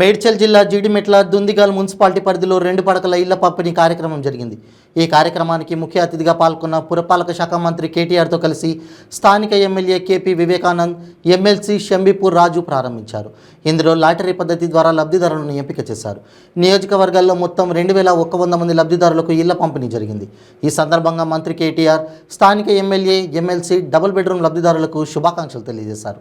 మేడ్చల్ జిల్లా జీడిమెట్ల దుందిగల్ మున్సిపాలిటీ పరిధిలో 2 పడకల ఇళ్ల పంపిణీ కార్యక్రమం జరిగింది. ఈ కార్యక్రమానికి ముఖ్య అతిథిగా పాల్గొన్న పురపాలక శాఖ మంత్రి కేటీఆర్తో కలిసి స్థానిక MLA KP Vivekanand, MLC Shambipur Raju ప్రారంభించారు. ఇందులో లాటరీ పద్ధతి ద్వారా లబ్ధిదారులను ఎంపిక చేశారు. నియోజకవర్గాల్లో మొత్తం 2100 మంది లబ్ధిదారులకు ఇళ్ల పంపిణీ జరిగింది. ఈ సందర్భంగా మంత్రి కేటీఆర్ స్థానిక ఎమ్మెల్యే, ఎమ్మెల్సీ డబుల్ బెడ్రూమ్ లబ్ధిదారులకు శుభాకాంక్షలు తెలియజేశారు.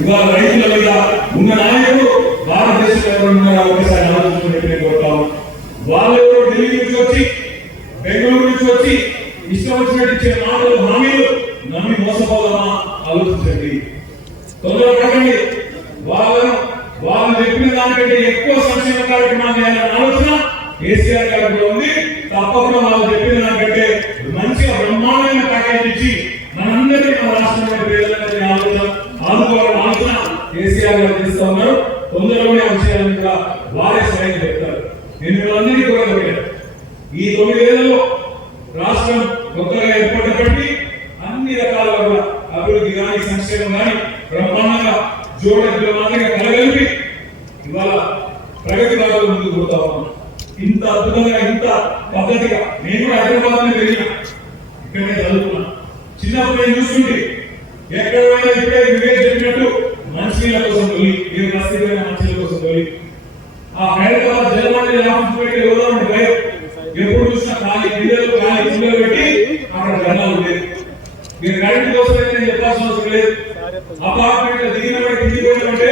ఇవాళ రైతుల మీద ఉన్న నాయకులు భారతదేశంలో ఒకసారి ఆలోచించుకుంటాం. వాళ్ళు ఢిల్లీ నుంచి వచ్చి, బెంగళూరు నుంచి వచ్చి ఇష్టం వచ్చినట్టు ఇచ్చిన మాటలు, హామీలు నమ్మి మోసపోదామా ఆలోచించండి. తొందరపడకండి. వాళ్ళు చెప్పిన దానికంటే ఎక్కువ సంక్షేమ కార్యక్రమాలు చేయాలన్న ఆలోచన కేసీఆర్ గారికి ఉంది. తప్పకుండా వాళ్ళు చెప్పిన దానికంటే మంచిగా బ్రహ్మాండమైన ప్యాకేజ్ ఇచ్చి మనందరినీ మన రాష్ట్రంలో ఆదుకోవాలని ఆలోచన కేసీఆర్ గారు చేస్తూ ఉన్నారు. తొందరలోనే ఆ విషయాలను కూడా వారే స్వయం చెప్తారు. నేను మిమ్మల్ని కూడా కోరాను. ఈ 9 ఏళ్లలో రాష్ట్రం కొత్తగా ఏర్పడినప్పటికీ అన్ని రకాల అభివృద్ధి కానీ, సంక్షేమం కానీ బ్రహ్మాండంగా జోడమాదిగా కలగలిపి ఇవాళ ప్రగతి బాగా ముందుకు పోతా ఉన్నాం. ఇంత అద్భుతంగా, ఇంత పద్ధతిగా నేను కూడా హైదరాబాద్ లో వెళ్ళిన, ఇక్కడనే చదువుకున్నా. చిన్నప్పుడు నేను చూస్తుంటే ఎక్కడైనా ఇప్పుడే వివేక్ చెప్పినట్టు మంచినీళ్ళ కోసం తొలి, ఏ బస్తీలైన మంచినీళ్ళ కోసం తొలి, ఆ హైదరాబాద్ జలమండలి ఆఫీస్ పెట్టి ఎవరు భయం. ఎప్పుడు చూసినా ఖాళీ పిల్లలు, ఖాళీ పిల్లలు పెట్టి అక్కడ జనాలు ఉండేది. మీరు కరెంట్ కోసం అయితే నేను చెప్పాల్సిన అవసరం లేదు. అపార్ట్మెంట్ దిగిన తిరిగిపోయిందంటే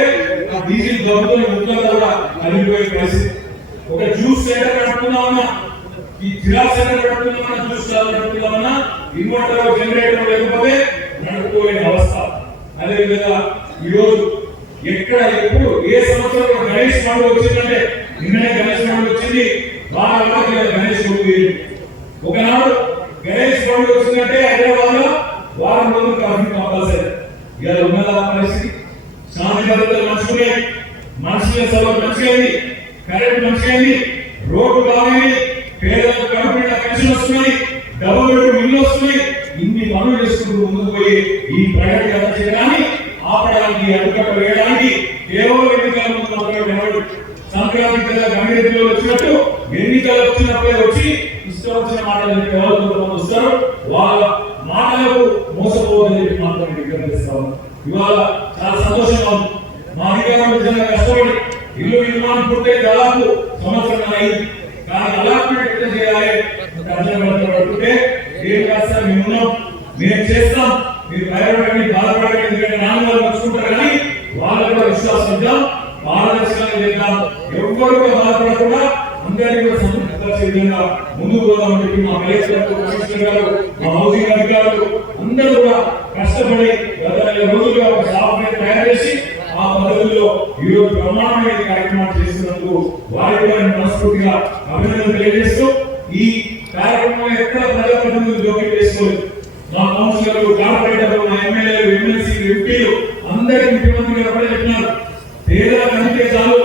ఆ డీజిల్ దొరుకుతున్న ముక్కలు కూడా అరిగిపోయే పరిస్థితి. ఒక జ్యూస్ సెంటర్ కట్టుకుందామన్నా, ఈ జిరాక్స్ సెంటర్ కట్టుకుందామన్నా, జ్యూస్ స్టాల్ కట్టుకుందామన్నా ఇన్వర్టర్, జనరేటర్ లేకపోతే నడుపుకోలేని అవస్థ. అదేవిధంగా ఈరోజు ఎక్కడ, ఎప్పుడు, ఏ సంవత్సరంలో గణేష్ పండుగ వచ్చిందంటే నిన్ననే గణేష్ పండుగ వచ్చింది. వారానికి గణేష్ పండుగ. ఒకనాడు గణేష్ పండుగ వచ్చిందంటే హైదరాబాద్ లో వారం రోజులు కర్ఫ్యూ కంపల్సరీ. ఇలా ఉన్నదా పరిస్థితి? శాంతి భద్రతలు మంచుకున్నాయి, మనుషుల సభ మంచిగా, కరెంట్ మంచిగా, రోడ్డు బాగుంది, పేదలకు కడుపు నిండా పెన్షన్ వస్తున్నాయి, డబుల్ బెడ్రూమ్ ఇల్లు వస్తున్నాయి. ఇన్ని పనులు చేసుకుంటూ ముందుకు పోయి ఈ ప్రగతి చేయడానికి, ఆపడానికి, అడ్డుకట్ట వేయడానికి కేవలం ఎన్నికల ముందు మాత్రమే. సంక్రాంతి గంగిరెడ్డిలో వచ్చినట్టు ఎన్నికలు వచ్చినప్పుడే వచ్చి ఇష్టం వచ్చిన మాటలు చెప్పి ఎవరు వస్తారు, వాళ్ళ మాటలకు మోసపోవద్దని చెప్పి మాత్రం విజ్ఞప్తిస్తాము. ఇవాళ చాలా సంతోషంగా ఉంది. మా అధికారులు నిజంగా కష్టపడి ఇల్లు నిర్మాణం పూర్తయి దాదాపు సంవత్సరం అయింది. కానీ అలాట్మెంట్ ఎట్లా చేయాలి పట్టుకుంటే ఏం కాస్త మేము ఉన్నాం, మేము చేస్తాం, మీరు భయపడకండి, బాధపడకండి, ఎందుకంటే నాన్నగారు వచ్చుకుంటారు. కానీ వాళ్ళు కూడా విశ్వాసం ఇద్దాం, పారదర్శకంగా చేద్దాం, ఎవరు కూడా బాధపడకుండా అందరికీ కూడా సంతృప్తిపరిచే విధంగా ముందుకు పోదామని చెప్పి మా కమిషనర్ గారు, మా హౌసింగ్ అధికారులు అందరూ కూడా కష్టపడి గత 2 రోజులుగా ఒక సాఫ్ట్వేర్ తయారు చేసి ఆ పద్ధతుల్లో ఈ రోజు బ్రహ్మాండమైన కార్యక్రమాలు చేస్తున్నందుకు వారికి కూడా మనస్ఫూర్తిగా అభినందనలు తెలియజేస్తూ ఈ కార్యక్రమం ఎక్కడ ప్రజాప్రతినిధులు జోక్యం చేసుకోలేదు. మా కౌన్సిలర్లు, కార్పొరేటర్లు, మా ఎమ్మెల్యేలు, ఎమ్మెల్సీలు, ఎంపీలు అందరికీ ముఖ్యమంత్రి గారు కూడా చెప్పినారు, పేదల కంటే చాలు,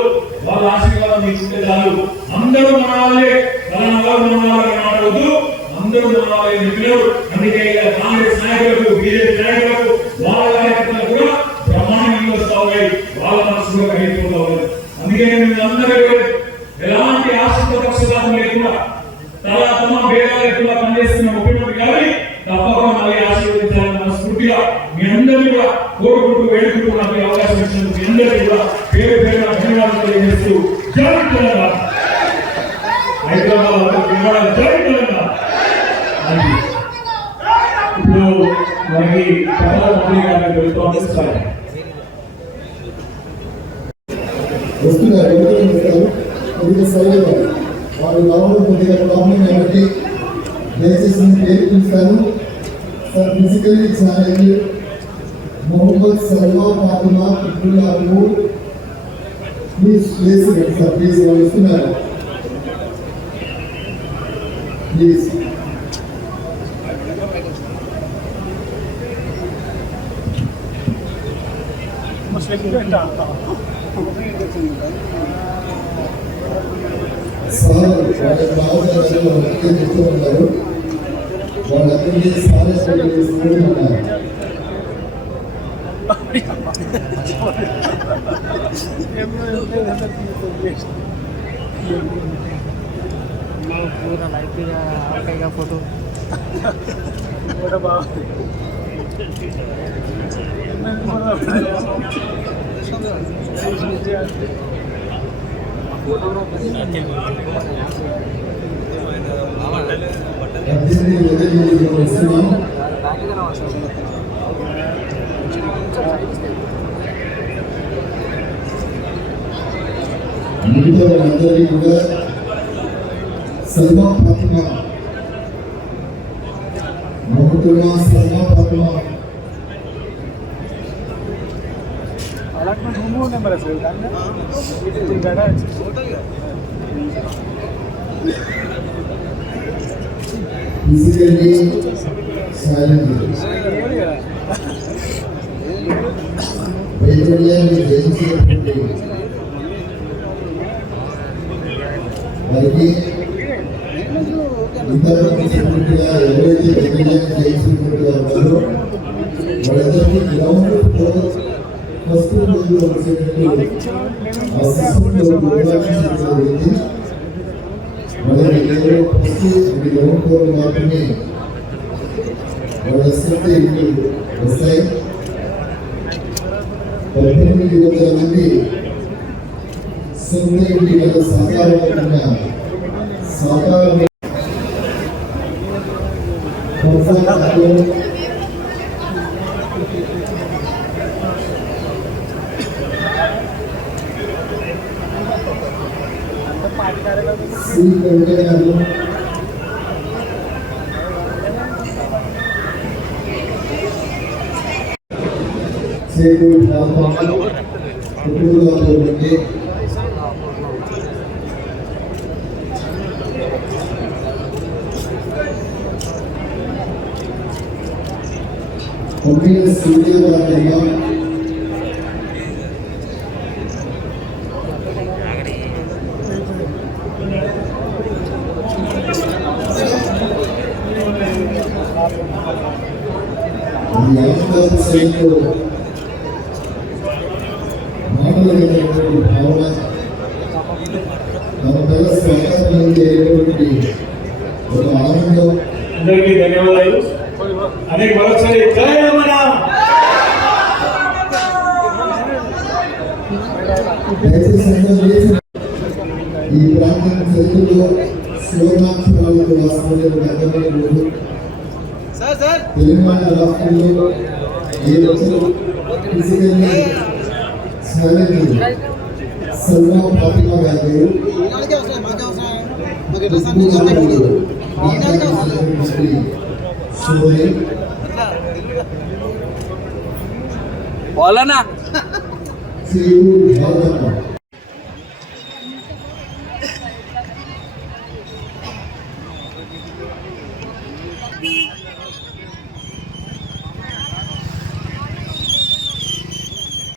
వాళ్ళ ఆశీర్వాదం తీసుకుంటే చాలు, అందరూ మన వాళ్ళే, మన వాళ్ళని మాట్లాడవద్దు, అందరూ మన వాళ్ళే చెప్పినారు. అందుకే కాంగ్రెస్ నాయకులకు, బీజేపీ నాయకులకు, వాళ్ళ కార్యకర్తలకు కూడా బ్రహ్మాండంగా వస్తా ఉన్నాయి, వాళ్ళ మనసు కూడా కలిగిపోతా ఉన్నాయి. అందుకే అందరూ ఎలాంటి ఆశతో పక్షపాతం లేకుండా తమ భేదాలు లేకుండా పనిచేస్తున్న ముఖ్యమంత్రి గారిని తప్పకుండా మళ్ళీ ఆశీర్వదించాలని మనస్ఫూర్తిగా మీ అందరినీ కూడా కోరుకుంటూ వేడుకుంటూ నాకు అవకాశం ఇచ్చినందుకు మీ అందరికీ కూడా పేరు పేరున ధన్యవాదాలు తెలియజేస్తూ జై తెలంగాణ, హైదరాబాద్ జై తెలంగాణ. ఇప్పుడు మనకి ప్రధానమంత్రి గారిని వెళ్తాం వస్తున్నారు వారు రావడం కొద్దిగా ప్రాబ్లం కాబట్టి దయచేసి నేను పేరు పిలుస్తాను. Sir physically challenge Mohammed Salma Fatima Abdullah please please sir please వాళ్ళు వస్తున్నారు ప్లీజ్. సార్ వాళ్ళ బాధలు చెప్తూ ఉంటారు, వాళ్ళందరినీ సారే ఉన్నారు. पूरा लाइफ का फोटो అందరికీ కూడా Salma Fatima Mohammadullah Salma Fatima allotment room number అసలు ఫిజికల్లీ ఛాలెంజ్ వైద్యాన్ని జయించినటువంటి వారికి ఇతర ముఖ్యమంత్రిగా ఎవరైతే వైద్యాన్ని జయించినట్టుగా ఉన్నారో వాళ్ళందరికీ గ్రౌండ్ ఫస్ట్ రోజులో వచ్చేటట్టు ఆ సిస్టంలో జరిగింది. వాళ్ళని ఏదో ఫస్ట్ గ్రౌండ్ ఫ్లోర్ మాత్రమే వాళ్ళ వస్తే ఇంటి వస్తాయి. 18,000 మంది సొంత ఇంటి వల్ల సాకారమైన అందరికీ ధన్యవాదాలు. అనేక మరొకసారి జై తెలంగాణ. ఈ ప్రాంతం చరిత్రలో సువర్ణాక్షరాలతో రాసుకోలేని అర్థమైన రోజు. తెలంగాణ రాష్ట్రంలో ఏ వచ్చి ఫిజికల్లీ ఛాలెంజ్ సల్మా ఫాతిమా గారు बोला ना శ్రీ భారతమ్మ